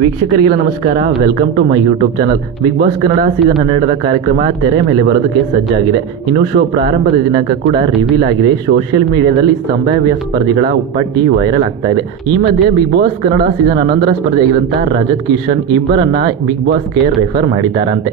ವೀಕ್ಷಕರಿಗೆಲ್ಲ ನಮಸ್ಕಾರ. Welcome to my YouTube channel Bigg Boss Kannada season ಹನ್ನೆರಡರ ಕಾರ್ಯಕ್ರಮ ತೆರೆ ಮೇಲೆ ಬರೋದಕ್ಕೆ ಸಜ್ಜಾಗಿದೆ. ಇನ್ನು ಶೋ ಪ್ರಾರಂಭದ ದಿನಾಂಕ ಕೂಡ ರಿವೀಲ್ ಆಗಿದೆ. ಸೋಷಿಯಲ್ ಮೀಡಿಯಾದಲ್ಲಿ ಸಂಭಾವ್ಯ ಸ್ಪರ್ಧಿಗಳ ಪಟ್ಟಿ ವೈರಲ್ ಆಗ್ತಾ ಇದೆ. ಈ ಮಧ್ಯೆ ಬಿಗ್ ಬಾಸ್ ಕನ್ನಡ ಸೀಸನ್ ಹನ್ನೊಂದರ ಸ್ಪರ್ಧೆಯಾಗಿದ್ದಂಥ ರಜತ್ ಕಿಶನ್ ಇಬ್ಬರನ್ನ ಬಿಗ್ ಬಾಸ್ಗೆ ರೆಫರ್ ಮಾಡಿದ್ದಾರಂತೆ.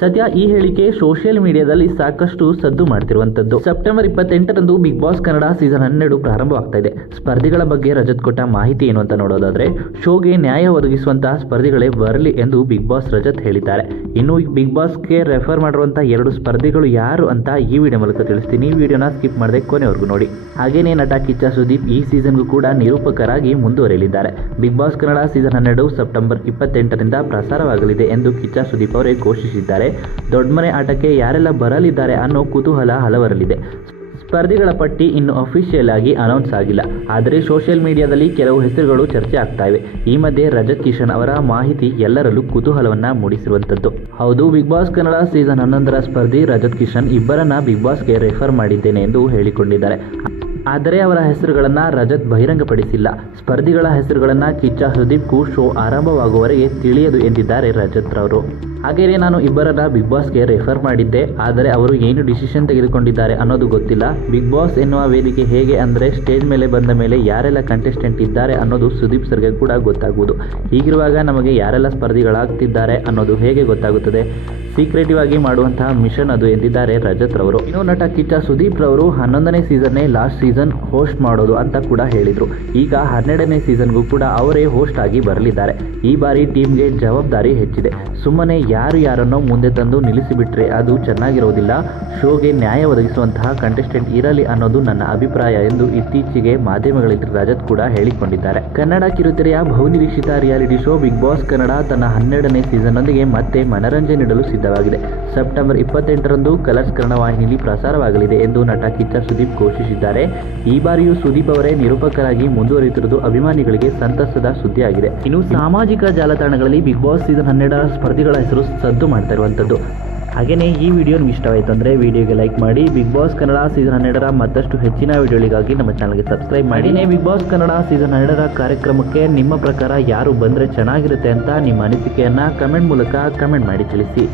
ಸದ್ಯ ಈ ಹೇಳಿಕೆ ಸೋಷಿಯಲ್ ಮೀಡಿಯಾದಲ್ಲಿ ಸಾಕಷ್ಟು ಸದ್ದು ಮಾಡ್ತಿರುವಂತದ್ದು. ಸೆಪ್ಟೆಂಬರ್ ಇಪ್ಪತ್ತೆಂಟರಂದು ಬಿಗ್ ಬಾಸ್ ಕನ್ನಡ ಸೀಸನ್ ಹನ್ನೆರಡು ಪ್ರಾರಂಭವಾಗ್ತಾ ಇದೆ. ಸ್ಪರ್ಧಿಗಳ ಬಗ್ಗೆ ರಜತ್ ಕೊಟ್ಟ ಮಾಹಿತಿ ಏನು ಅಂತ ನೋಡೋದಾದ್ರೆ, ಶೋಗೆ ನ್ಯಾಯ ಒದಗಿಸುವಂತಹ ಸ್ಪರ್ಧಿಗಳೇ ಬರಲಿ ಎಂದು ಬಿಗ್ ಬಾಸ್ ರಜತ್ ಹೇಳಿದ್ದಾರೆ. ಇನ್ನು ಬಿಗ್ ಬಾಸ್ಗೆ ರೆಫರ್ ಮಾಡಿರುವಂತಹ ಎರಡು ಸ್ಪರ್ಧಿಗಳು ಯಾರು ಅಂತ ಈ ವಿಡಿಯೋ ಮೂಲಕ ತಿಳಿಸ್ತೀನಿ. ಈ ವಿಡಿಯೋನ ಸ್ಕಿಪ್ ಮಾಡದೆ ಕೊನೆವರೆಗೂ ನೋಡಿ. ಹಾಗೇನೇ ನಟ ಕಿಚ್ಚ ಸುದೀಪ್ ಈ ಸೀಸನ್ಗೂ ಕೂಡ ನಿರೂಪಕರಾಗಿ ಮುಂದುವರೆಯಲಿದ್ದಾರೆ. ಬಿಗ್ ಬಾಸ್ ಕನ್ನಡ ಸೀಸನ್ ಹನ್ನೆರಡು ಸೆಪ್ಟೆಂಬರ್ ಇಪ್ಪತ್ತೆಂಟರಿಂದ ಪ್ರಸಾರವಾಗಲಿದೆ ಎಂದು ಕಿಚ್ಚ ಸುದೀಪ್ ಅವರೇ ಘೋಷಿಸಿದ್ದಾರೆ. ದೊಡ್ಡಮನೆ ಆಟಕ್ಕೆ ಯಾರೆಲ್ಲ ಬರಲಿದ್ದಾರೆ ಅನ್ನೋ ಕುತೂಹಲ ಹಲವರಲ್ಲಿದೆ. ಸ್ಪರ್ಧಿಗಳ ಪಟ್ಟಿ ಇನ್ನು ಅಫಿಷಿಯಲ್ ಆಗಿ ಅನೌನ್ಸ್ ಆಗಿಲ್ಲ. ಆದರೆ ಸೋಷಿಯಲ್ ಮೀಡಿಯಾದಲ್ಲಿ ಕೆಲವು ಹೆಸರುಗಳು ಚರ್ಚೆ ಆಗ್ತಾ ಇವೆ. ಈ ಮಧ್ಯೆ ರಜತ್ ಕಿಶನ್ ಅವರ ಮಾಹಿತಿ ಎಲ್ಲರಲ್ಲೂ ಕುತೂಹಲವನ್ನ ಮೂಡಿಸಿರುವಂಥದ್ದು ಹೌದು ಬಿಗ್ ಬಾಸ್ ಕನ್ನಡ ಸೀಸನ್ ಹನ್ನೊಂದರ ಸ್ಪರ್ಧಿ ರಜತ್ ಕಿಶನ್ ಇಬ್ಬರನ್ನ ಬಿಗ್ ಬಾಸ್ಗೆ ರೆಫರ್ ಮಾಡಿದ್ದೇನೆ ಎಂದು ಹೇಳಿಕೊಂಡಿದ್ದಾರೆ. ಆದರೆ ಅವರ ಹೆಸರುಗಳನ್ನು ರಜತ್ ಬಹಿರಂಗಪಡಿಸಿಲ್ಲ. ಸ್ಪರ್ಧಿಗಳ ಹೆಸರುಗಳನ್ನು ಕಿಚ್ಚ ಸುದೀಪ್ಗೂ ಶೋ ಆರಂಭವಾಗುವವರೆಗೆ ತಿಳಿಯದು ಎಂದಿದ್ದಾರೆ ರಜತ್ ರವರು. ಹಾಗೆಯೇ ನಾನು ಇಬ್ಬರನ್ನ ಬಿಗ್ ಬಾಸ್ಗೆ ರೆಫರ್ ಮಾಡಿದ್ದೆ, ಆದರೆ ಅವರು ಏನು ಡಿಸಿಷನ್ ತೆಗೆದುಕೊಂಡಿದ್ದಾರೆ ಅನ್ನೋದು ಗೊತ್ತಿಲ್ಲ. ಬಿಗ್ ಬಾಸ್ ಎನ್ನುವ ವೇದಿಕೆ ಹೇಗೆ ಅಂದರೆ ಸ್ಟೇಜ್ ಮೇಲೆ ಬಂದ ಮೇಲೆ ಯಾರೆಲ್ಲ ಕಂಟೆಸ್ಟೆಂಟ್ ಇದ್ದಾರೆ ಅನ್ನೋದು ಸುದೀಪ್ ಸರ್ಗೆ ಕೂಡ ಗೊತ್ತಾಗುವುದು. ಹೀಗಿರುವಾಗ ನಮಗೆ ಯಾರೆಲ್ಲ ಸ್ಪರ್ಧಿಗಳಾಗ್ತಿದ್ದಾರೆ ಅನ್ನೋದು ಹೇಗೆ ಗೊತ್ತಾಗುತ್ತದೆ? ಸೀಕ್ರೆಟಿವ್ ಆಗಿ ಮಾಡುವಂತಹ ಮಿಷನ್ ಅದು ಎಂದಿದ್ದಾರೆ ರಜತ್ ರವರು. ಇನ್ನು ನಟ ಕಿಚ್ಚ ಸುದೀಪ್ ರವರು ಹನ್ನೊಂದನೇ ಸೀಸನ್ನೇ ಲಾಸ್ಟ್ ಸೀಸನ್ ಹೋಸ್ಟ್ ಮಾಡೋದು ಅಂತ ಕೂಡ ಹೇಳಿದ್ರು. ಈಗ ಹನ್ನೆರಡನೇ ಸೀಸನ್ಗೂ ಕೂಡ ಅವರೇ ಹೋಸ್ಟ್ ಆಗಿ ಬರಲಿದ್ದಾರೆ. ಈ ಬಾರಿ ಟೀಮ್ಗೆ ಜವಾಬ್ದಾರಿ ಹೆಚ್ಚಿದೆ. ಸುಮ್ಮನೆ ಯಾರು ಯಾರನ್ನೋ ಮುಂದೆ ತಂದು ನಿಲ್ಲಿಸಿಬಿಟ್ರೆ ಅದು ಚೆನ್ನಾಗಿರೋದಿಲ್ಲ. ಶೋಗೆ ನ್ಯಾಯ ಒದಗಿಸುವಂತಹ ಕಂಟೆಸ್ಟೆಂಟ್ ಇರಲಿ ಅನ್ನೋದು ನನ್ನ ಅಭಿಪ್ರಾಯ ಎಂದು ಇತ್ತೀಚೆಗೆ ಮಾಧ್ಯಮಗಳಲ್ಲಿ ರಜತ್ ಕೂಡ ಹೇಳಿಕೊಂಡಿದ್ದಾರೆ. ಕನ್ನಡ ಕಿರುತೆರೆಯ ಬಹುನಿರೀಕ್ಷಿತ reality show Bigg Boss Kannada ತನ್ನ ಹನ್ನೆರಡನೇ ಸೀಸನ್ನೊಂದಿಗೆ ಮತ್ತೆ ಮನರಂಜನೆ ನೀಡಲು ಸಿದ್ಧವಾಗಿದೆ ಸೆಪ್ಟೆಂಬರ್ ಇಪ್ಪತ್ತೆಂಟರಂದು ಕಲರ್ಸ್ ಕನ್ನಡ ವಾಹಿನಿಯಲ್ಲಿ ಪ್ರಸಾರವಾಗಲಿದೆ ಎಂದು ನಟ ಕಿಚ್ಚ ಸುದೀಪ್ ಘೋಷಿಸಿದ್ದಾರೆ. ಈ ಬಾರಿಯೂ ಸುದೀಪ್ ಅವರೇ ನಿರೂಪಕರಾಗಿ ಮುಂದುವರಿಯುತ್ತಿರುವುದು ಅಭಿಮಾನಿಗಳಿಗೆ ಸಂತಸದ ಸುದ್ದಿಯಾಗಿದೆ. ಇನ್ನು ಸಾಮಾಜಿಕ ಜಾಲತಾಣಗಳಲ್ಲಿ ಬಿಗ್ ಬಾಸ್ ಸೀಸನ್ ಹನ್ನೆರಡರ ಸ್ಪರ್ಧಿಗಳ ಹೆಸರು ಸದ್ದು ಮಾಡ್ತಾ ಇರುವಂಥದ್ದು. ಹಾಗೆಯೇ ಈ ವಿಡಿಯೋ ನಿಮ್ಗೆ ಇಷ್ಟವಾಯಿತು ಅಂದರೆ ವಿಡಿಯೋಗೆ ಲೈಕ್ ಮಾಡಿ, ಬಿಗ್ ಬಾಸ್ ಕನ್ನಡ ಸೀಸನ್ ಹನ್ನೆರಡರ ಮತ್ತಷ್ಟು ಹೆಚ್ಚಿನ ವಿಡಿಯೋಗಳಿಗಾಗಿ ನಮ್ಮ ಚಾನಲ್ಗೆ ಸಬ್ಸ್ಕ್ರೈಬ್ ಮಾಡಿನೇ ಬಿಗ್ ಬಾಸ್ ಕನ್ನಡ ಸೀಸನ್ ಹನ್ನೆರಡರ ಕಾರ್ಯಕ್ರಮಕ್ಕೆ ನಿಮ್ಮ ಪ್ರಕಾರ ಯಾರು ಬಂದರೆ ಚೆನ್ನಾಗಿರುತ್ತೆ ಅಂತ ನಿಮ್ಮ ಅನಿಸಿಕೆಯನ್ನು ಕಮೆಂಟ್ ಮೂಲಕ ಕಮೆಂಟ್ ಮಾಡಿ ತಿಳಿಸಿ.